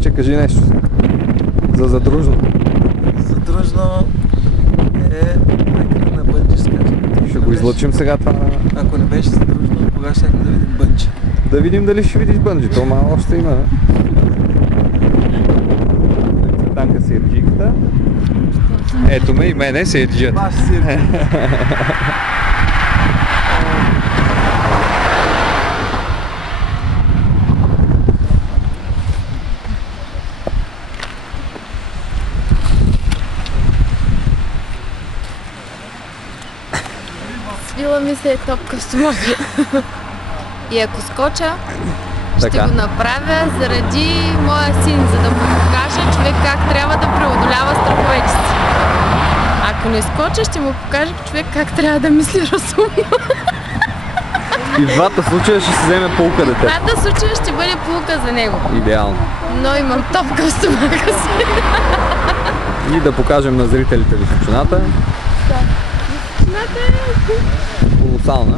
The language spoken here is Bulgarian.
Иначе кажи нещо за задружно. Задружно е прекрит на бънджи скачане. Ще го излъчим сега това. Ако не беше задружно, кога ще да видим бънджи? Да видим дали ще видиш бънджи. То мало още има. Цветанка си ерджиката. Ето ме и мене се ерджат. Баш си ерджик. Свила ми се топка в стомаха. И ако скоча, ще Така. го направя заради моя син, за да му покажа човек как трябва да преодолява страховете си. Ако не скоча, ще му покажа човек как трябва да мисли разумно. И в двата случая ще се вземе полука В дете. двата случая ще бъде полука за него. Идеално. Но имам топка в стомаха си. И да покажем на зрителите височината. Знаете, Колосална.